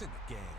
points in the game.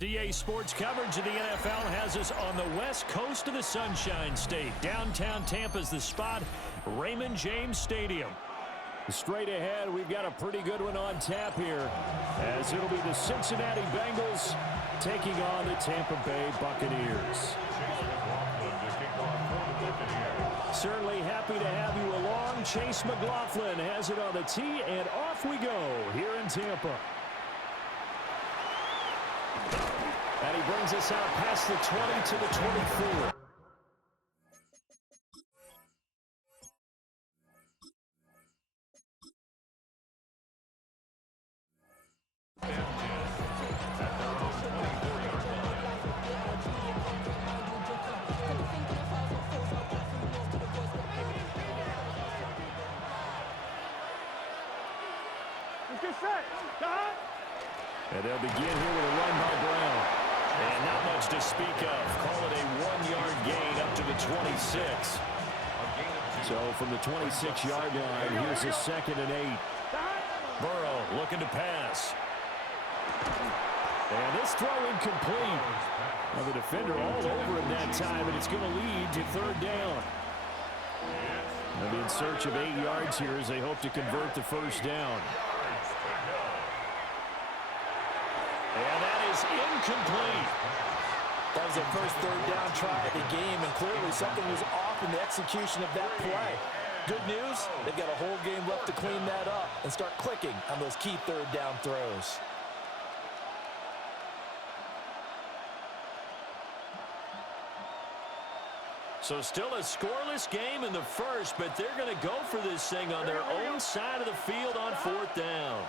DA Sports coverage of the NFL has us on the west coast of the Sunshine State. Downtown Tampa's the spot, Raymond James Stadium. Straight ahead, we've got a pretty good one on tap here, as it'll be the Cincinnati Bengals taking on the Tampa Bay Buccaneers. Certainly happy to have you along. Chase McLaughlin has it on the tee, and off we go here in Tampa. And he brings us out past the 20 to the 24. And they'll begin here with a run by Brown. And not much to speak of. Call it a 1-yard gain up to the 26. So from the 26-yard line, here's a 2nd and 8. Burrow looking to pass. And this throw incomplete. Now the defender all over him that time, and it's going to lead to 3rd down. They'll be in search of 8 yards here as they hope to convert the 1st down. And that is incomplete. That was the first 3rd down try of the game, and clearly something was off in the execution of that play. Good news, they've got a whole game left to clean that up and start clicking on those key 3rd down throws. So still a scoreless game in the first, but they're going to go for this thing on their own side of the field on 4th down.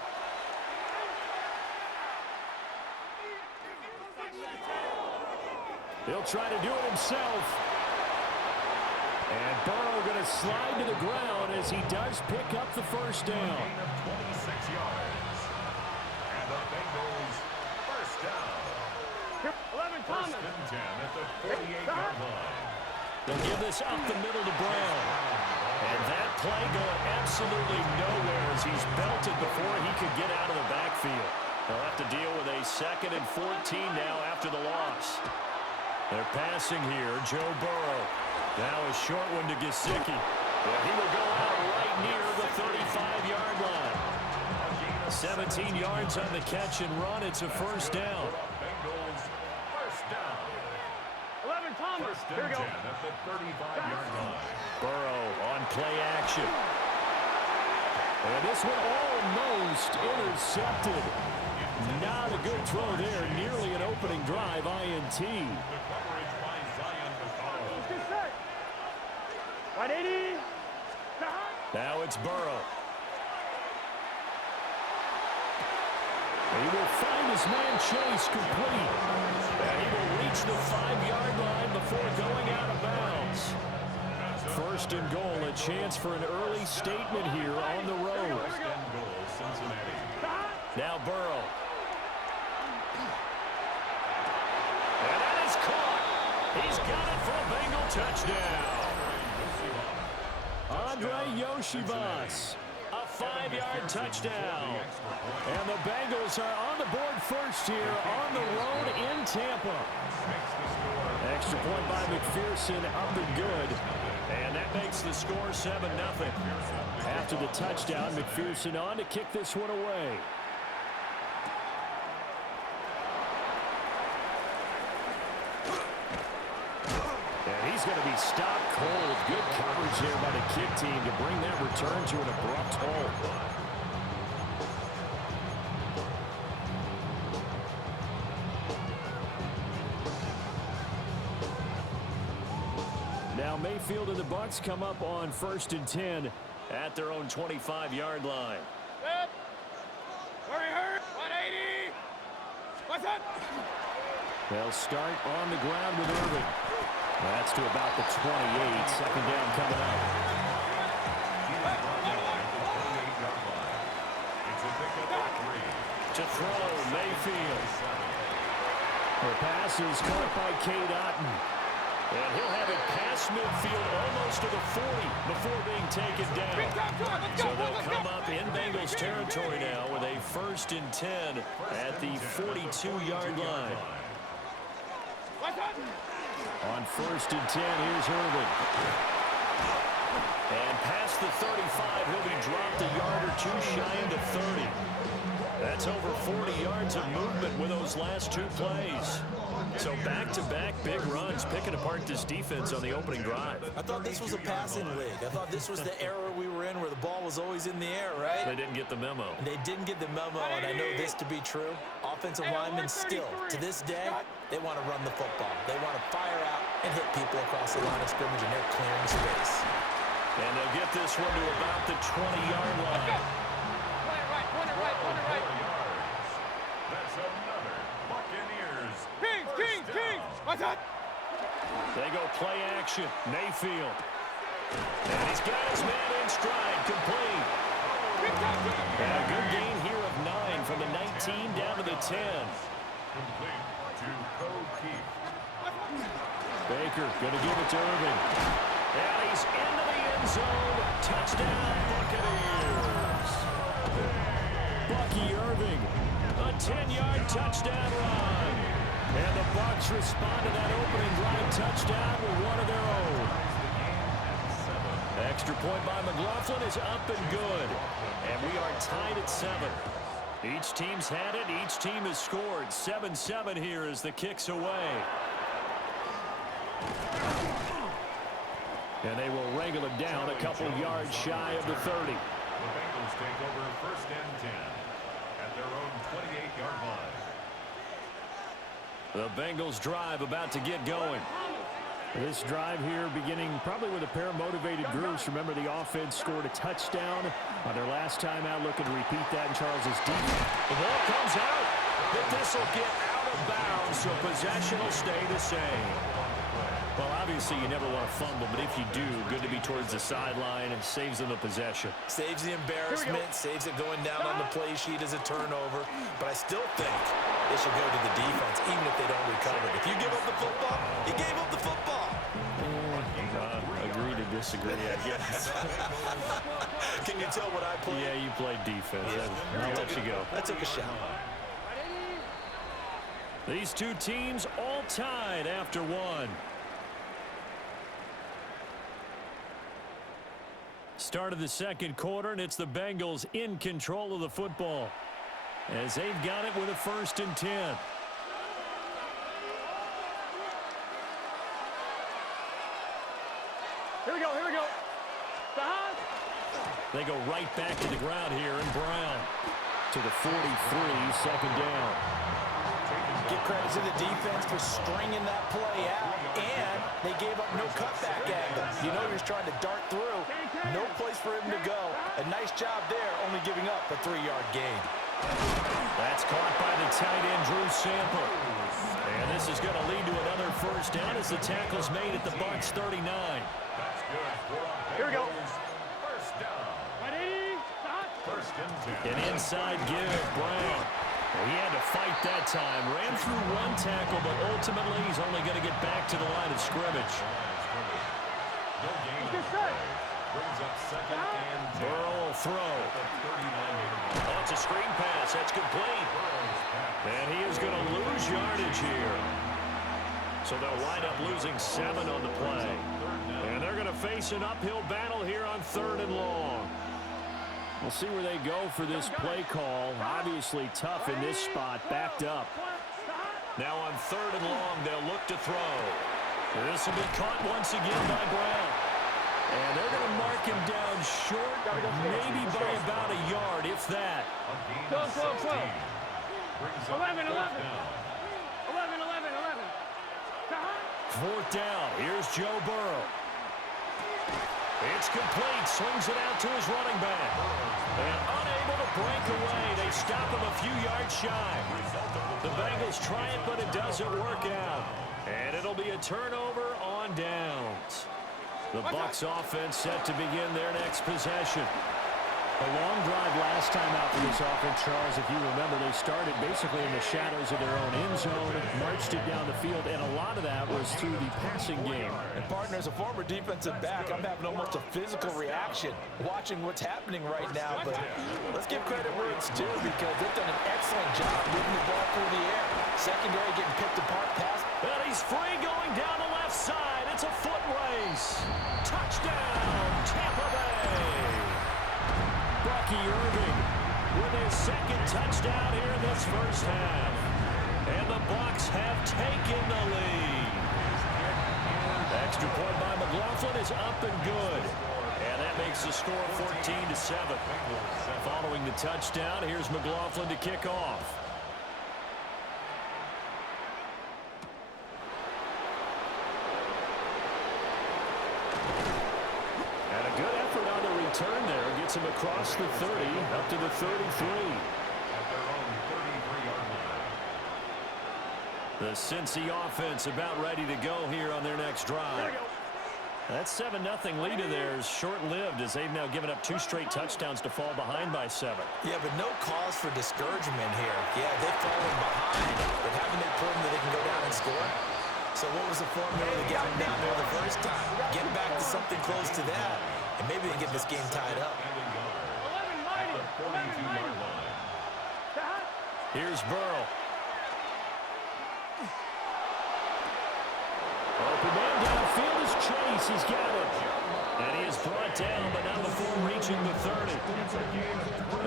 He'll try to do it himself. And Burrow going to slide to the ground as he does pick up the 1st down. 26 yards. And the Bengals 1st down. 11 Thomas. 1st and 10 at the 48-yard line. They'll give this up the middle to Brown. And that play going absolutely nowhere as he's belted before he could get out of the backfield. They'll have to deal with a 2nd and 14 now after the loss. They're passing here, Joe Burrow. Now a short one to Gesicki. Well, he will go out right near the 35-yard line. 17 yards on the catch and run. It's a 1st down. Bengals 1st down. 11 Thomas. 1st Here we and go. 10 at the 35-yard line. Burrow on play action. And this one almost intercepted. Not a good throw there. Nearly an opening drive, INT. The coverage by Zion to follow. Good set. 180. Now It's Burrow. He will find his man Chase complete. And he will reach the 5-yard line before going out of bounds. First and goal, a chance for an early statement here on the road. First and goal, Cincinnati. Now Burrow. And that is caught. He's got it for a Bengal touchdown. Andre Yoshibas. A 5-yard touchdown. And the Bengals are on the board first here on the road in Tampa. Extra point by McPherson, up and good. And that makes the score 7-0. After the touchdown, McPherson on to kick this one away. And he's going to be stopped cold. Good coverage there by the kick team to bring that return to an abrupt halt. Now Mayfield and the Bucs come up on 1st and 10 at their own 25-yard line. Good. Hurry. 180. What's up? They'll start on the ground with Irvin. That's to about the 28. Second down coming up. To throw, Mayfield. The pass is caught by Cade Otton. And he'll have it past midfield almost to the 40 before being taken down. So they'll come up in Bengals territory now with a 1st and 10 at the 42-yard line. On 1st and 10, here's Irvin. And past the 35, he'll be dropped a yard or two shy into 30. That's over 40 yards of movement with those last two plays. So back-to-back big runs, picking apart this defense on the opening drive. I thought this was a passing league. I thought this was the era we were in where the ball was always in the air, right? They didn't get the memo. They didn't get the memo, and I know this to be true. Offensive linemen still, to this day, they want to run the football. They want to fire out and hit people across the line of scrimmage, and they're clearing space. And they'll get this one to about the 20-yard line. Right. That's another Buccaneers. Kings. What's up? They go play action. Mayfield. And he's got his man in stride, complete. And a good gain here of 9 from the 19 down to the 10. Complete to O'Keefe. Baker going to give it to Irvin. And he's into the end zone. Touchdown, Buccaneers. Bucky Irving, a 10-yard touchdown run. And the Bucs respond to that opening drive touchdown with one of their own. Extra point by McLaughlin is up and good. And we are tied at 7. Each team's had it. Each team has scored. 7-7 here as the kick's away. And they will wrangle it down a couple yards shy of the 30. The Bengals take over 1st and 10 at their own 28-yard line. The Bengals drive about to get going. This drive here beginning probably with a pair of motivated groups. Remember, the offense scored a touchdown on their last time out, looking to repeat that in Charles's defense. The ball comes out, but this will get out of bounds, so possession will stay the same. Well, obviously, you never want to fumble, but if you do, good to be towards the sideline and saves them the possession. Saves the embarrassment, saves it going down on the play sheet as a turnover. But I still think they should go to the defense, even if they don't recover it. If you give up the football, you gave up the football. Agree to disagree, I guess. Can you tell what I played? Yeah, you played defense. Yeah. I'll let you go. I took a shot. These two teams all tied after one. Start of the second quarter, and it's the Bengals in control of the football as they've got it with a 1st and 10. Here we go. Behind. They go right back to the ground here, and Brown to the 43, 2nd down. Give credit to the defense for stringing that play out, and they gave up no cutback angle. You know he was trying to dart through. No place for him to go. 3-yard gain. That's caught by the tight end, Drew Sample. And this is going to lead to another first down as the tackle's made at the Bucs 39. That's good. Here we go. First down. Ready? Stop. First and 10. An inside give, Brown. Well, he had to fight that time. Ran through one tackle, but ultimately he's only going to get back to the line of scrimmage. No gain. Get set. Brings up second and 10. Burrow will throw. Oh, it's a screen pass. That's complete. And he is going to lose yardage here. So they'll wind up losing 7 on the play. And they're going to face an uphill battle here on 3rd and long. We'll see where they go for this play call. Obviously tough in this spot, backed up. Now on 3rd and long, they'll look to throw. This will be caught once again by Brown. And they're going to mark him down short, maybe by about a yard, if that. 12. 11. 11. 11. 11. 11. 4th down. Here's Joe Burrow. It's complete. Swings it out to his running back. And unable to break away. They stop him a few yards shy. The Bengals try it, but it doesn't work out. And it'll be a turnover on downs. The Bucs offense set to begin their next possession. A long drive last time out for this offense, Charles. If you remember, they started basically in the shadows of their own end zone, marched it down the field, and a lot of that was through the passing game. And partner, as a former defensive back, I'm having almost a physical reaction watching what's happening right now. But let's give credit where it's due, because they've done an excellent job moving the ball through the air. Secondary getting picked apart, pass. And he's free going down the left side. It's a foot race. Touchdown, Tampa Bay. Bucky Irving with his 2nd touchdown here in this first half. And the Bucs have taken the lead. Extra point by McLaughlin is up and good. And that makes the score 14-7. Following the touchdown, here's McLaughlin to kick off. Turn there, gets him across the 30, up to the 33. At their own 33-yard line. The Cincy offense about ready to go here on their next drive. That 7-0 lead of theirs short-lived, as they've now given up 2 straight touchdowns to fall behind by 7. Yeah, but no cause for discouragement here. Yeah, they've fallen behind, but haven't they proven that they can go down and score? So what was the formula to get them down there the first time? Get back to something close to that. And maybe they get this game tied up. Here's Burrow. Open man downfield is Chase. He's got it. And he is brought down, but not before reaching the 30.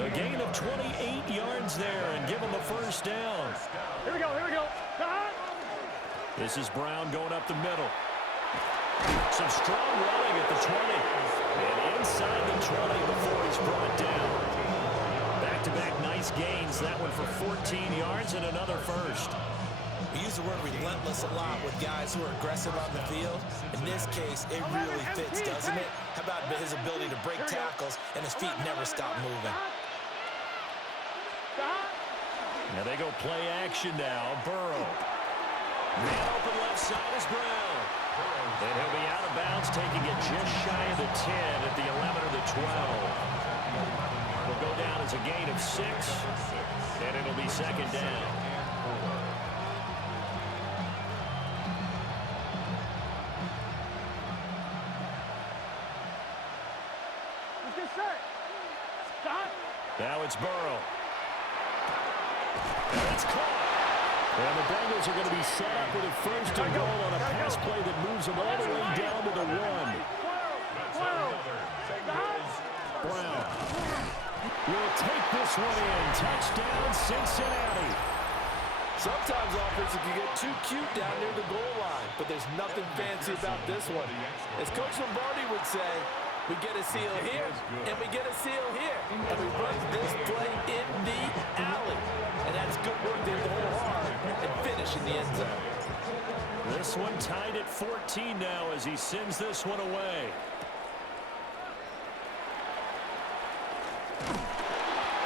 A gain of 28 yards there, and give him a first down. Here we go. This is Brown going up the middle. Some strong running at the 20. And inside the 20 before he's brought down. Back-to-back nice gains. That one for 14 yards and another first. We use the word relentless a lot with guys who are aggressive on the field. In this case, it really fits, doesn't it? How about his ability to break tackles and his feet never stop moving? Now they go play action now. Burrow. Man open left side is Brown. And he'll be out of bounds, taking it just shy of the 10 at the 11 or the 12. It'll go down as a gain of 6, and it'll be 2nd down. Let's get set. Stop. Now it's Burrow. And it's caught. And the Bengals are going to be set up with a 1st and goal on a pass play that moves them all the way down to the 1. Brown will take this one in. Touchdown, Cincinnati. Sometimes offenses can get too cute down near the goal line, but there's nothing fancy about this one. As Coach Lombardi would say, we get a seal here, and we get a seal here. And we run this play in the alley. And that's good work there to hold hard and finish in the end zone. This one tied at 14 now as he sends this one away.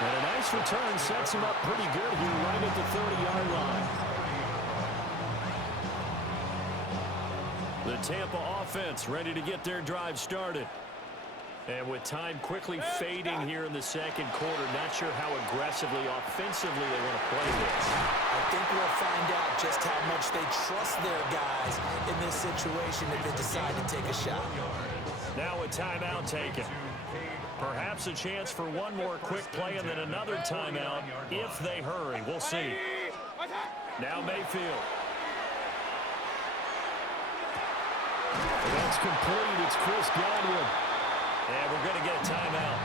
And a nice return sets him up pretty good here right at the 30-yard line. The Tampa offense ready to get their drive started. And with time quickly fading here in the second quarter, not sure how aggressively, offensively they want to play this. I think we'll find out just how much they trust their guys in this situation if they decide to take a shot. Now a timeout taken. Perhaps a chance for one more quick play and then another timeout if they hurry. We'll see. Now Mayfield. That's complete. It's Chris Godwin. And we're going to get a timeout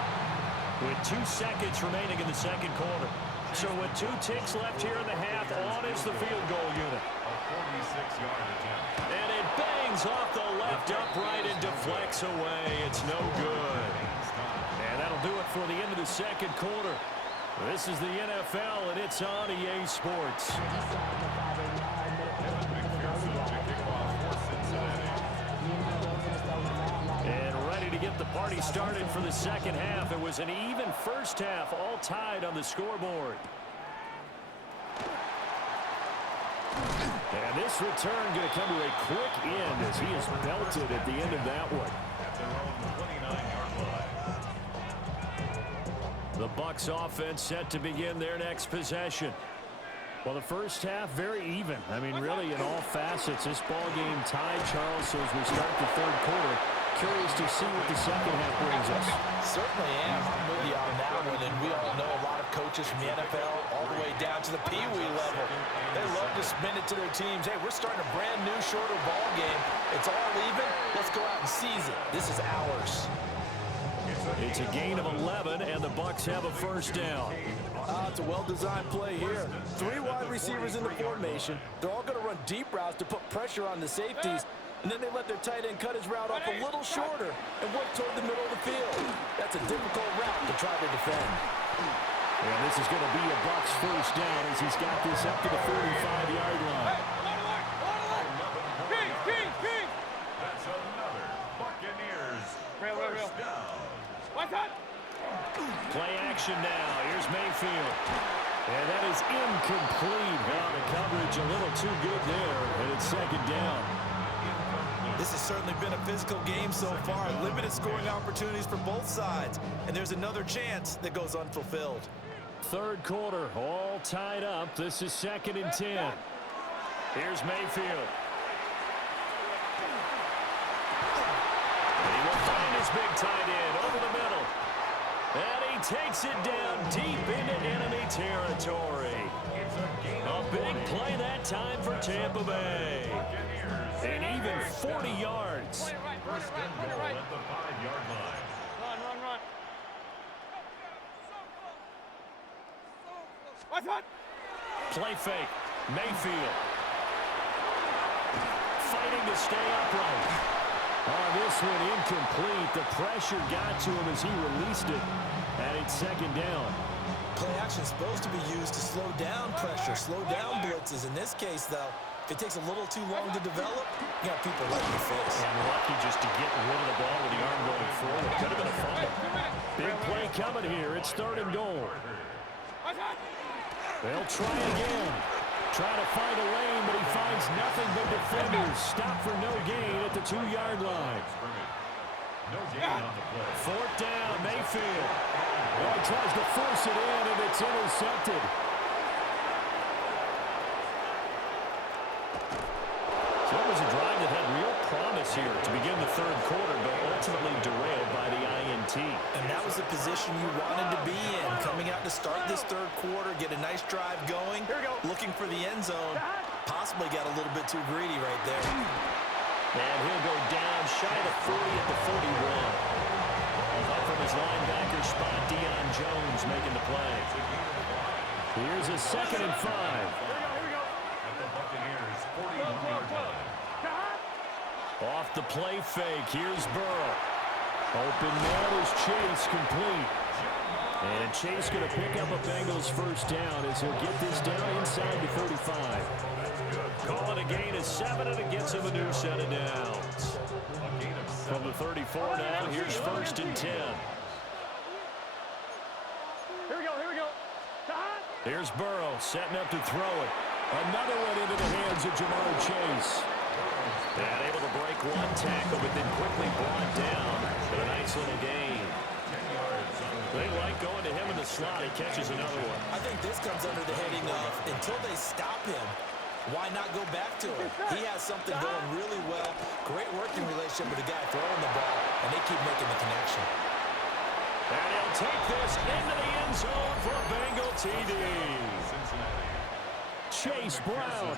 with 2 seconds remaining in the second quarter. So with 2 ticks left here in the half, on is the field goal unit. A 46-yard attempt. And it bangs off the left upright and deflects away. It's no good. And that'll do it for the end of the second quarter. This is the NFL, and it's on EA Sports. And ready to get the party started for the second half. It was an even first half, all tied on the scoreboard. And this return going to come to a quick end as he is belted at the end of that one. At their own 29-yard line. The Bucs offense set to begin their next possession. Well, the first half, very even. I mean, really, in all facets, this ball game tied, Charles. So as we start the third quarter, curious to see what the second half brings us. Certainly am. I'm with you on that one, and we all know a lot of coaches from the NFL all the way down to the Pee Wee level. They love to spin it to their teams. Hey, we're starting a brand new, shorter ball game. It's all even. Let's go out and seize it. This is ours. It's a gain of 11, and the Bucs have a first down. It's a well-designed play here. 3 wide receivers in the formation. They're all going to run deep routes to put pressure on the safeties. And then they let their tight end cut his route off a little shorter and work toward the middle of the field. That's a difficult route to try to defend. And this is going to be a Bucs first down as he's got this up to the 45-yard line. That's another Buccaneers first down. Play action now. Here's Mayfield. And that is incomplete. Well, the coverage a little too good there, and it's second down. This has certainly been a physical game so far. Limited scoring opportunities for both sides. And there's another chance that goes unfulfilled. Third quarter, all tied up. This is 2nd and 10. Here's Mayfield. And he will find his big tight end over the middle. And he takes it down deep into enemy territory. A big play that time for Tampa Bay. And even 40 yards. First and goal at the 5-yard line. Run. Play fake. Mayfield. Fighting to stay upright. Oh, this one incomplete. The pressure got to him as he released it. And it's second down. Play action is supposed to be used to slow down pressure, slow down blitzes. In this case, though, if it takes a little too long to develop, you got people right in the face. And lucky just to get rid of the ball with the arm going forward. Could have been a fumble. Big play coming here. It's 3rd and goal. They'll try again. Trying to find a lane, but he finds nothing but defenders. Stop for no gain at the 2-yard line. No gain on the play. 4th down, Mayfield. Oh, he tries to force it in, and it's intercepted. So it was a drive that had real promise here to begin the third quarter, but ultimately derailed by the INT. And that was the position you wanted to be in. Coming out to start this third quarter, get a nice drive going. Here we go. Looking for the end zone. Possibly got a little bit too greedy right there. And he'll go down shy of the 40 at the 41. Up from his linebacker spot, Deion Jones making the play. Here's a 2nd and 5. At the Buccaneers 41-yard line. Off the play fake, here's Burrow. Open man is Chase, complete. And Chase going to pick up a Bengals first down as he'll get this down inside the 35. Call it a gain of 7, and it gets him a new set of downs. From the 34 now, here's 1st and 10. Here we go. Here's Burrow setting up to throw it. Another one into the hands of Jamar Chase. And able to break one tackle, but then quickly brought down. But a nice little gain. They like going to him in the slot. He catches another one. I think this comes under the heading of until they stop him, why not go back to him? He has something going really well. Great working relationship with the guy throwing the ball, and they keep making the connection. And he'll take this into the end zone for a Bengal TD. Chase Brown,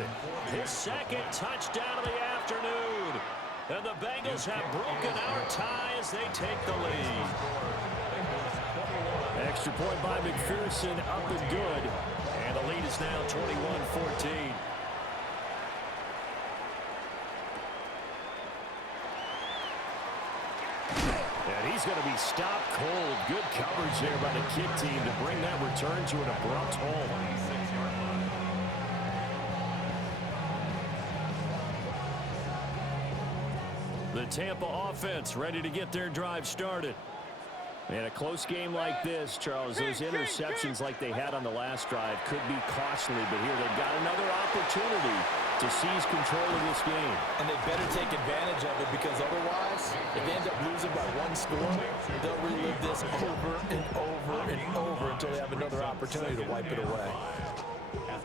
his second touchdown of the afternoon. And the Bengals have broken our tie as they take the lead. extra point by McPherson, up and good. And the lead is now 21-14. And he's going to be stopped cold. Good coverage there by the kick team to bring that return to an abrupt halt. The Tampa offense ready to get their drive started. In a close game like this, Charles, those interceptions like they had on the last drive could be costly, but here they've got another opportunity to seize control of this game. And they better take advantage of it, because otherwise, if they end up losing by one score, they'll relive this over and over and over until they have another opportunity to wipe it away.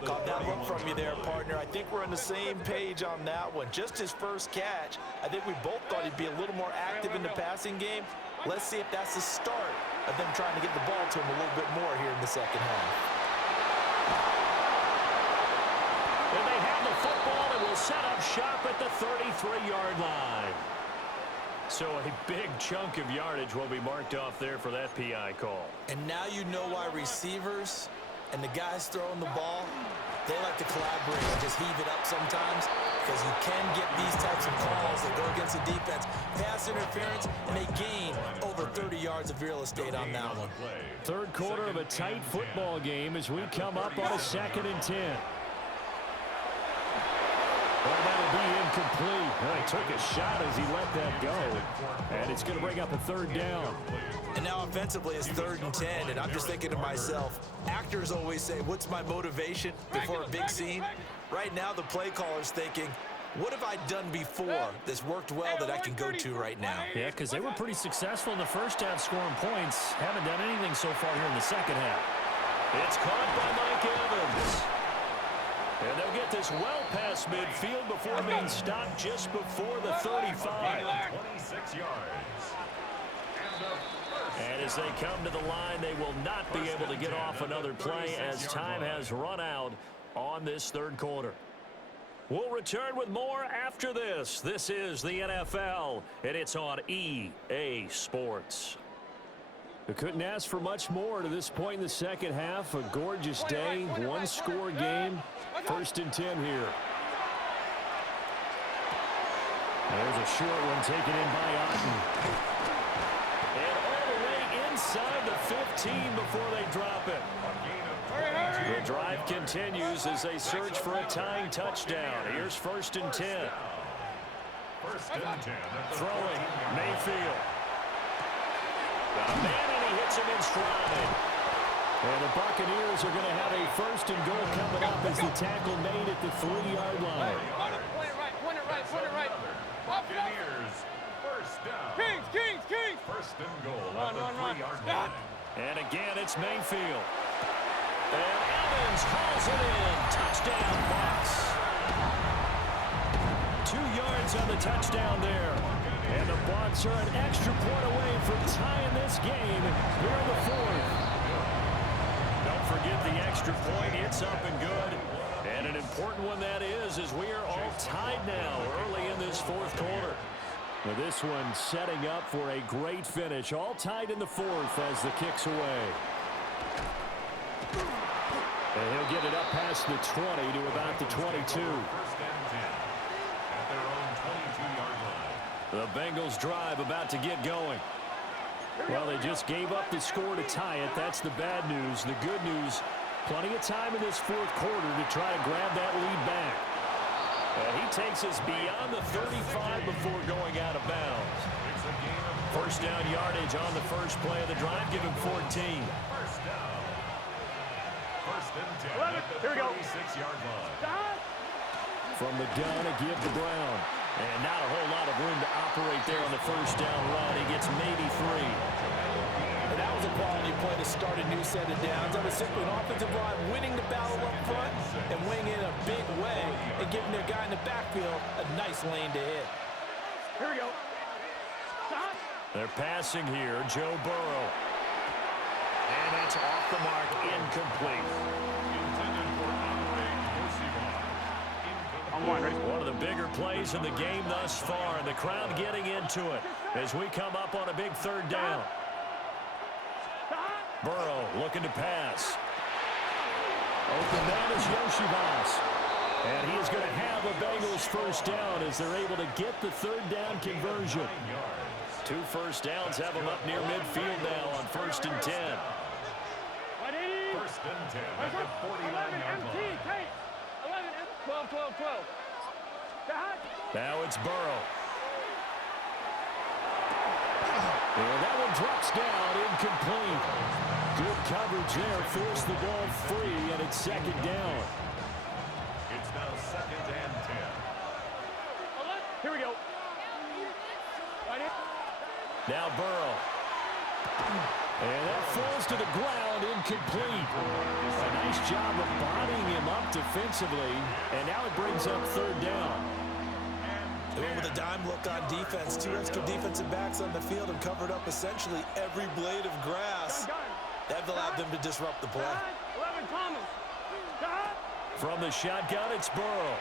Caught that look from you there, partner. I think we're on the same page on that one. Just his first catch, I think we both thought he'd be a little more active in the passing game. Let's see if that's the start of them trying to get the ball to him a little bit more here in the second half. And they have the football and will set up shop at the 33-yard line. So a big chunk of yardage will be marked off there for that PI call. And now you know why receivers and the guys throwing the ball, they like to collaborate and just heave it up sometimes, because you can get these types of calls that go against the defense. Pass interference, and they gain over 30 yards of real estate on that one. Third quarter of a tight football game as we come up on a 2nd and 10. Well, that'll be incomplete. Well, he took a shot as he let that go. And it's going to bring up a 3rd down. And now offensively it's 3rd and 10, and I'm just thinking to myself, actors always say, what's my motivation before a big scene? Right now the play caller's thinking, what have I done before that's worked well that I can go to right now? Yeah, because they were pretty successful in the first half scoring points. Haven't done anything so far here in the second half. It's caught by Mike Evans. And they'll get this well past midfield before being stopped just before the 35. 26 yards. And as they come to the line, they will not be able to get off another play as time has run out on this 3rd quarter. We'll return with more after this. This is the NFL, and it's on EA Sports. They couldn't ask for much more to this point in the second half. A gorgeous day, one-score game. 1st and 10 here. There's a short one taken in by Otten. And all the way inside the 15 before they drop it. The drive continues as they search for a tying touchdown. Here's 1st and 10. Throwing, Mayfield. Got a man, and he hits him in stride. And the Buccaneers are going to have a 1st and goal coming up as the tackle made at the 3-yard line. Point it right. Buccaneers, 1st down. Kings. 1st and goal at the 3-yard line. And again, it's Mayfield. And Evans hauls it in. Touchdown, Bucs. 2 yards on the touchdown there. And the Bucs are an extra point away from tying this game here in the 4th. Don't forget the extra point. It's up and good. And an important one that is, as we are all tied now early in this 4th quarter. Well, this one setting up for a great finish. All tied in the 4th as the kick's away. And he'll get it up past the 20 to about the 22. 1st and 10 at their own 22-yard line. The Bengals drive about to get going. Well, they just gave up the score to tie it. That's the bad news. The good news, plenty of time in this 4th quarter to try to grab that lead back. And he takes us beyond the 35 before going out of bounds. It's a gain of 1st down yardage on the first play of the drive. Give him 14. 1st down. 1st and Here we go. 36-yard line. From the gun, a give to Brown. And not a whole lot of room to operate there on the first down run. He gets maybe 3. And that was a quality play to start a new set of downs. That was simply an offensive line winning the battle up front and winning in a big way and giving their guy in the backfield a nice lane to hit. Here we go. Stop. They're passing here, Joe Burrow. And it's off the mark, incomplete. Intended for Andre Osima. On one, ready? One of the bigger plays in the game thus far, and the crowd getting into it as we come up on a big third down. Burrow looking to pass. Open man is Yoshivas. And he is going to have a Bengals first down as they're able to get the third down conversion. 2 first downs have them up near midfield now on 1st and 10. Ready? 1st and 10 at the 49-yard line. 11, 12, 12, 12. Stop. Now it's Burrow. And that one drops down, incomplete. Good coverage there, forced the ball free, and it's 2nd down. It's now 2nd and 10. Here we go. Ready? Now Burrow. And that falls to the ground, incomplete. A nice job of bodying him up defensively, and now it brings up 3rd down. They went with a dime look on defense. 2 extra defensive backs on the field and covered up essentially every blade of grass. That allowed them to disrupt the play. 11, Thomas. Stop. From the shotgun, it's Burrow.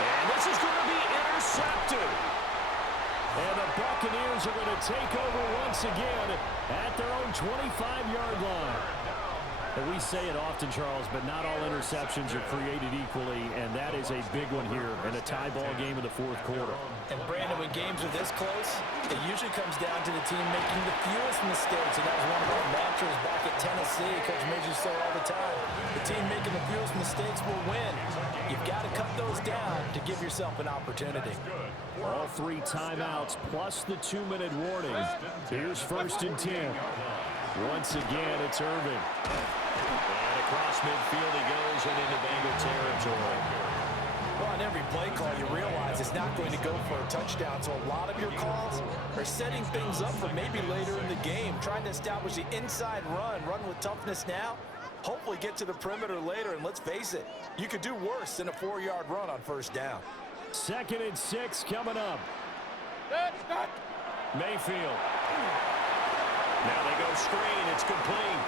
And this is going to be intercepted. And the Buccaneers are going to take over once again at their own 25-yard line. And we say it often, Charles, but not all interceptions are created equally, and that is a big one here in a tie ball game in the 4th quarter. And Brandon, when games are this close, it usually comes down to the team making the fewest mistakes. And that was one of our mantras back at Tennessee. Coach made you say all the time, the team making the fewest mistakes will win. You've got to cut those down to give yourself an opportunity. All 3 timeouts plus the 2-minute warning. Here's 1st and 10. Once again, it's Irving. And across midfield he goes and into Bengal territory. Well, on every play call, you realize it's not going to go for a touchdown. So a lot of your calls are setting things up for maybe later in the game, trying to establish the inside run with toughness now, hopefully get to the perimeter later. And let's face it, you could do worse than a 4-yard run on 1st down. 2nd and 6 coming up. Mayfield. Now they go screen. It's complete.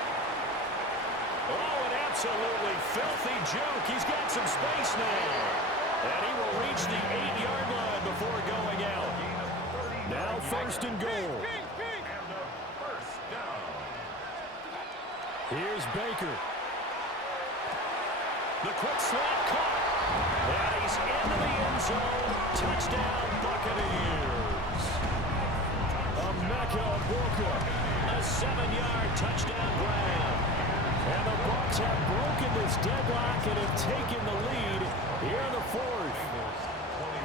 Oh, an absolutely filthy juke. He's got some space now. And he will reach the 8-yard line before going out. Now 1st and goal. Here's Baker. The quick slant caught. And he's into the end zone. Touchdown, Buccaneers. Emeka Egbuka. A 7-yard touchdown grab. And the Bucs have broken this deadlock and have taken the lead here in the 4th.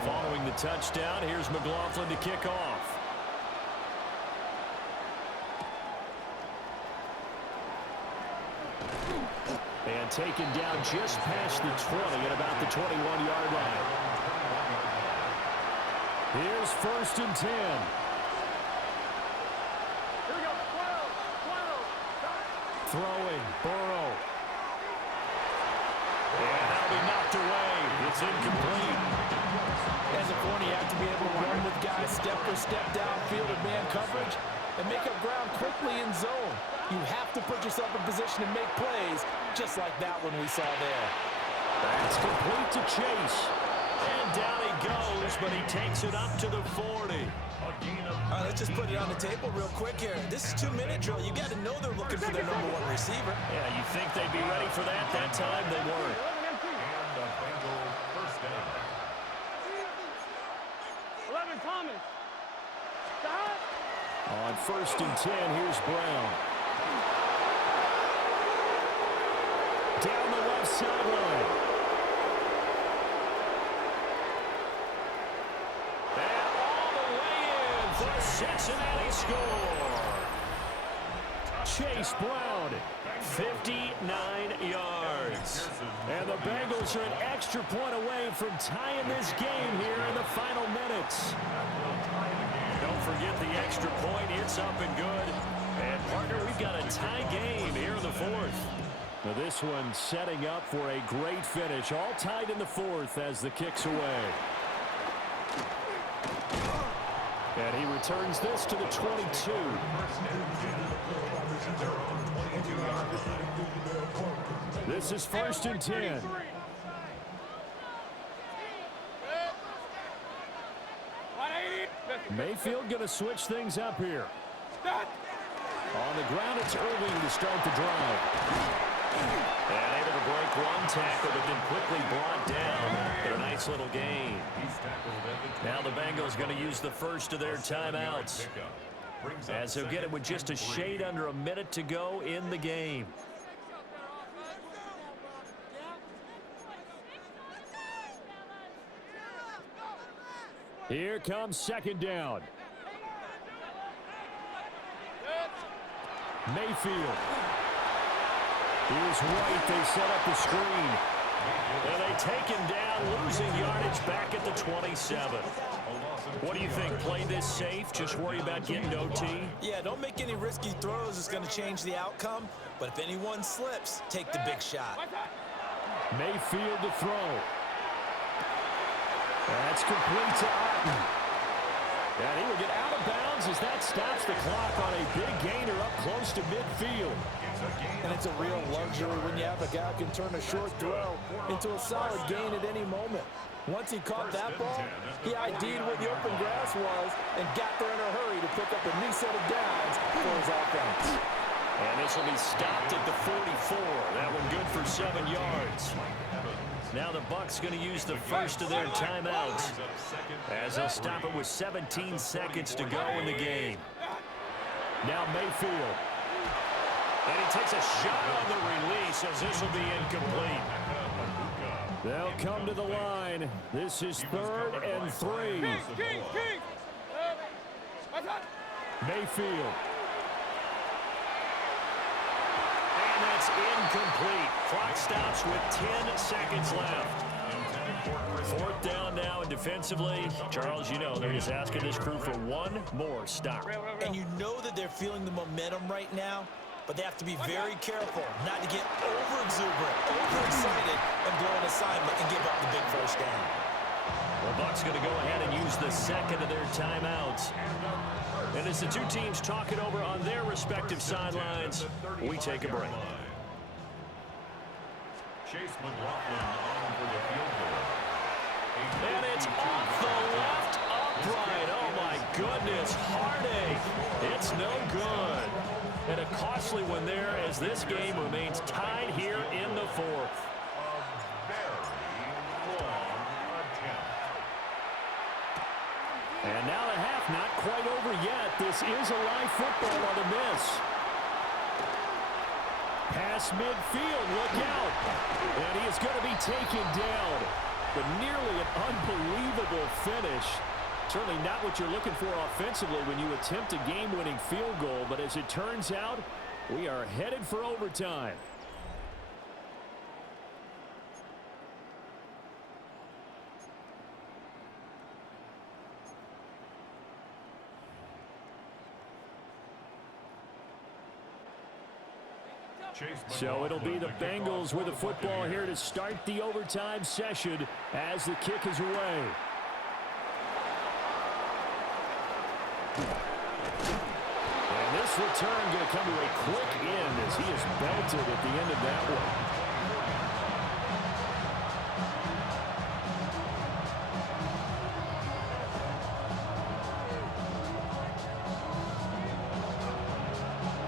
Following the touchdown, here's McLaughlin to kick off. And taken down just past the 20 at about the 21-yard line. Here's 1st and 10. Throwing, Burrow. And that'll be knocked away. It's incomplete. As a corner, you have to be able to run with guys step for step downfield in man coverage and make up ground quickly in zone. You have to put yourself in position to make plays, just like that one we saw there. That's complete to Chase. And down he goes, but he takes it up to the 40. All right, let's just put it on the table real quick here. This is 2-minute drill. You got to know they're looking for their #1 receiver. Yeah, you think they'd be ready for that? That time they weren't. And a Bengal first down. 11, Thomas. Stop. On 1st and 10, here's Brown. Down the left sideline. And all the way in for a Cincinnati score. Chase Brown, 59 yards. And the Bengals are an extra point away from tying this game here in the final minutes. Don't forget the extra point. It's up and good. And, partner, we've got a tie game here in the fourth. Now this one setting up for a great finish. All tied in the fourth as the kick's away. And he returns this to the 22. This is 1st and 10. Mayfield going to switch things up here. On the ground, it's Irving to start the drive. And able to break one tackle, but then quickly brought down for a nice little gain. Now the Bengals going to use the first of their timeouts, as they'll get it with just a shade under a minute to go in the game. Here comes 2nd down. Mayfield. Here's White. They set up the screen. And they take him down, losing yardage back at the 27. What do you think? Play this safe? Just worry about getting OT? Yeah, don't make any risky throws. It's going to change the outcome. But if anyone slips, take the big shot. Mayfield to throw. That's complete to Otten. And he will get out of bounds as that stops the clock on a big gainer up close to midfield. And it's a real luxury when you have a guy who can turn a short throw into a solid gain at any moment. Once he caught that ball, he ID'd where the open grass was and got there in a hurry to pick up a new set of downs for his offense. And this will be stopped at the 44. That one good for 7 yards. Now the Bucs going to use the first of their timeouts, as they'll stop it with 17 seconds to go in the game. Now Mayfield. And he takes a shot on the release, as this will be incomplete. They'll come to the line. This is 3rd and 3. Mayfield. And that's incomplete. Clock stops with 10 seconds left. 4th down now, and defensively, Charles, you know, they're just asking this crew for one more stop. And you know that they're feeling the momentum right now, but they have to be very careful not to get over-exuberant, over-excited, and blow an assignment and give up the big first down. The Bucs going to go ahead and use the second of their timeouts. And as the two teams talk it over on their respective sidelines, we take a break. Chase McLaughlin on for the field goal. And it's off the left upright. Oh, my goodness. Heartache. It's no good. And a costly one there, as this game remains tied here in the fourth. And now the half not quite over yet. This is a live football on the miss. Pass midfield, look out. And he is going to be taken down. But nearly an unbelievable finish. Certainly not what you're looking for offensively when you attempt a game-winning field goal. But as it turns out, we are headed for overtime. So it'll be the Bengals with the football here to start the overtime session as the kick is away. And this return going to come to a quick end as he is belted at the end of that one.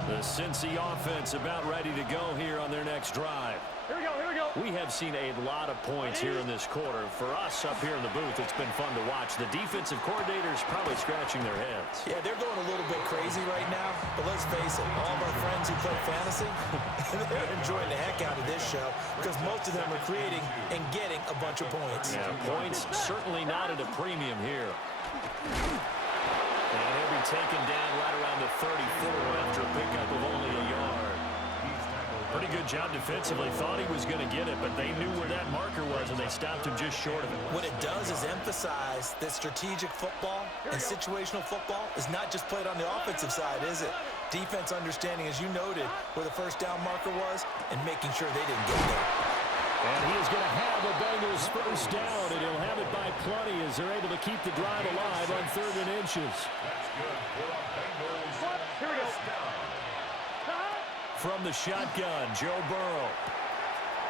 The Cincy offense about ready to go here on their next drive. Here we go, here we go. We have seen a lot of points here in this quarter. For us up here in the booth, it's been fun to watch. The defensive coordinators probably scratching their heads. Yeah, they're going a little bit crazy right now, but let's face it, all of our friends who play fantasy, they're enjoying the heck out of this show because most of them are creating and getting a bunch of points. Yeah, points certainly not at a premium here. And he'll be taken down right around the 34 after a pickup of only a yard. Pretty good job defensively. Thought he was going to get it, but they knew where that marker was, and they stopped him just short of it. What it does is emphasize that strategic football and situational football is not just played on the offensive side, is it? Defense understanding, as you noted, where the first down marker was and making sure they didn't get there. And he is going to have a Bengals first down, and he'll have it by plenty as they're able to keep the drive alive on 3rd and inches. That's good for a Bengals Here we go. first down. From the shotgun, Joe Burrow.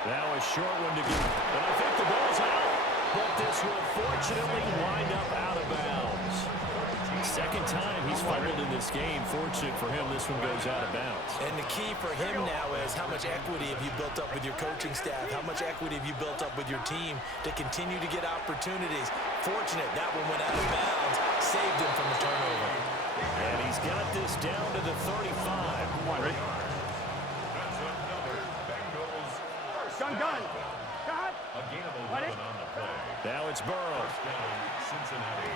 Now a short one to get. And I think the ball's out, but this will fortunately wind up out of bounds. Second time he's fumbled in this game. Fortunate for him, this one goes out of bounds. And the key for him now is how much equity have you built up with your coaching staff? How much equity have you built up with your team to continue to get opportunities? Fortunate that one went out of bounds, saved him from a turnover. And he's got this down to the 35. That's another Bengals first Gun. down. Cut. A gain of 11 on the play. Now it's Burrow. First down, Cincinnati.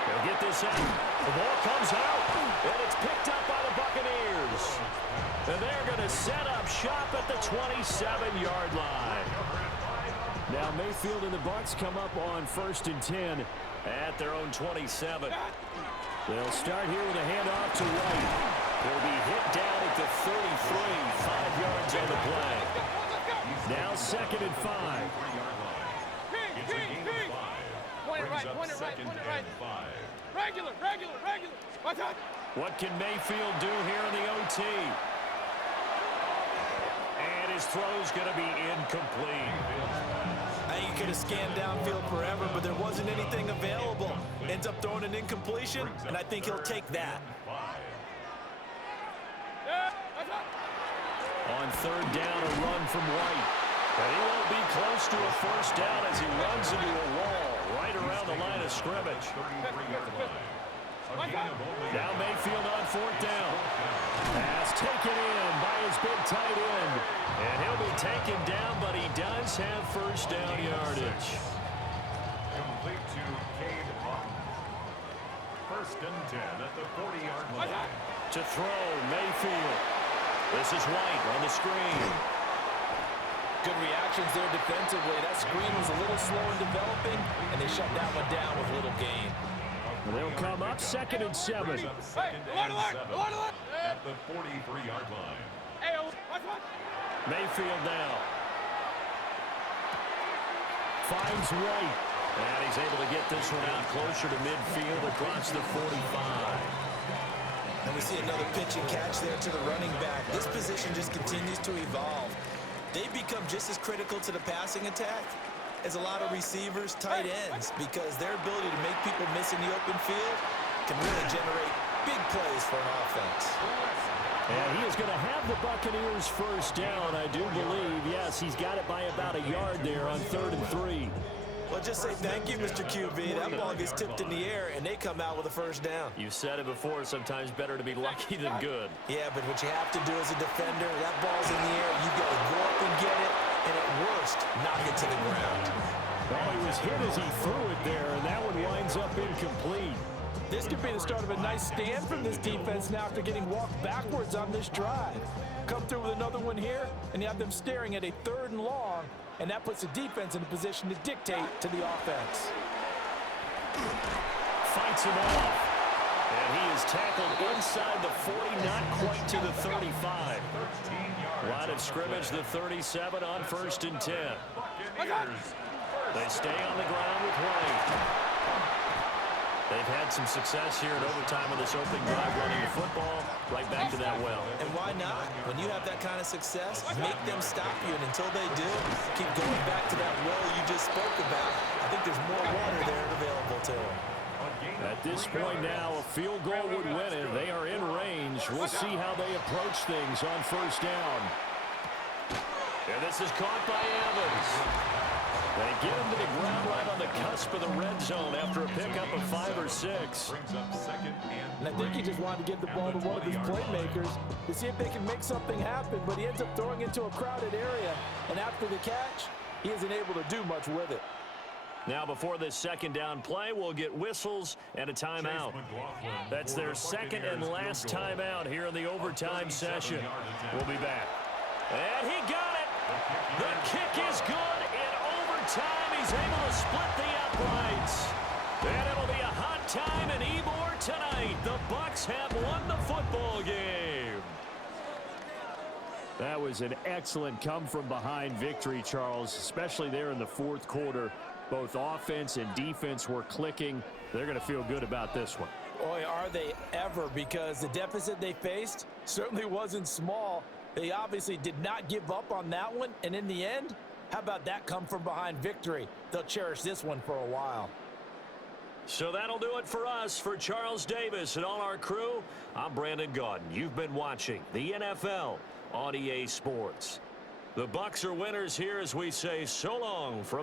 They'll get this out. The ball comes out, and it's picked up by the Buccaneers. And they're going to set up shop at the 27-yard line. Now Mayfield and the Bucs come up on 1st and 10 At their own 27. They'll start here with a handoff to White. They'll be hit down at the 33, 5 yards on the play. Now 2nd and 5. 3-yard line. It's a gain of 5. Point it Brings right, up point it right, 2nd point it right. and 5. Regular. Watch out. What can Mayfield do here in the OT? And his throw's going to be incomplete. I think he could have scanned downfield forever, but there wasn't anything available. Ends up throwing an incompletion, and I think he'll take that. On 3rd down, a run from White. But he won't be close to a first down as he runs into a wall right around the line of scrimmage. 33-yard line. A gain of only Now Mayfield on 4th down. Pass taken in by his big tight end. And he'll be taken down, but he does have first down yardage. complete to Cade Otton. 1st and 10 at the 40-yard line. To throw, Mayfield. This is White on the screen. Good reactions there defensively. That screen was a little slow in developing, and they shut that one down with little gain. They'll come up 2nd and 7. Brings up 2nd and 7 at the 43-yard line. Mayfield now. Finds White. And he's able to get this one out closer to midfield across the 45. And we see another pitch and catch there to the running back. This position just continues to evolve. They become just as critical to the passing attack as a lot of receivers, tight ends, because their ability to make people miss in the open field can really generate big plays for an offense. And he is going to have the Buccaneers first down, I do believe. Yes, he's got it by about a yard there on 3rd and 3. Well, just say thank you, Mr. QB. That ball gets tipped in the air, and they come out with a first down. You said it before, sometimes better to be lucky than good. Yeah, but what you have to do as a defender, that ball's in the air, you got to go up and get it, and at worst, knock it to the ground. Oh, he was hit as he threw it there, and that one winds up incomplete. This could be the start of a nice stand from this defense now after getting walked backwards on this drive. Come through with another one here, and you have them staring at a 3rd and long, and that puts the defense in a position to dictate to the offense. Fights him off. And he is tackled inside the 40, not quite to the 35. Line of scrimmage, the 37 on 1st and 10. They stay on the ground with White. They've had some success here in overtime with this opening drive running the football right back to that well. And why not? When you have that kind of success, make them stop you. And until they do, keep going back to that well you just spoke about. I think there's more water there available to them. At this point now, a field goal would win it. They are in range. We'll see how they approach things on 1st down. And this is caught by Evans. They get him to the ground right on the cusp of the red zone after a pickup of 5 or 6. Brings up 2nd And I think he just wanted to give the ball to one of his playmakers to see if they can make something happen, but he ends up throwing into a crowded area, and after the catch, he isn't able to do much with it. Now, before this second down play, we'll get whistles and a timeout. That's their second and last timeout here in the overtime session. We'll be back. And he got it. The kick is good. In overtime, he's able to split the uprights. And it'll be a hot time in Ybor tonight. The Bucs have won the football game. That was an excellent come-from-behind victory, Charles, especially there in the fourth quarter. Both offense and defense were clicking. They're going to feel good about this one. Boy, are they ever, because the deficit they faced certainly wasn't small. They obviously did not give up on that one, and in the end, how about that come-from-behind victory? They'll cherish this one for a while. So that'll do it for us. For Charles Davis and all our crew, I'm Brandon Gaudin. You've been watching the NFL on EA Sports. The Bucs are winners here as we say so long from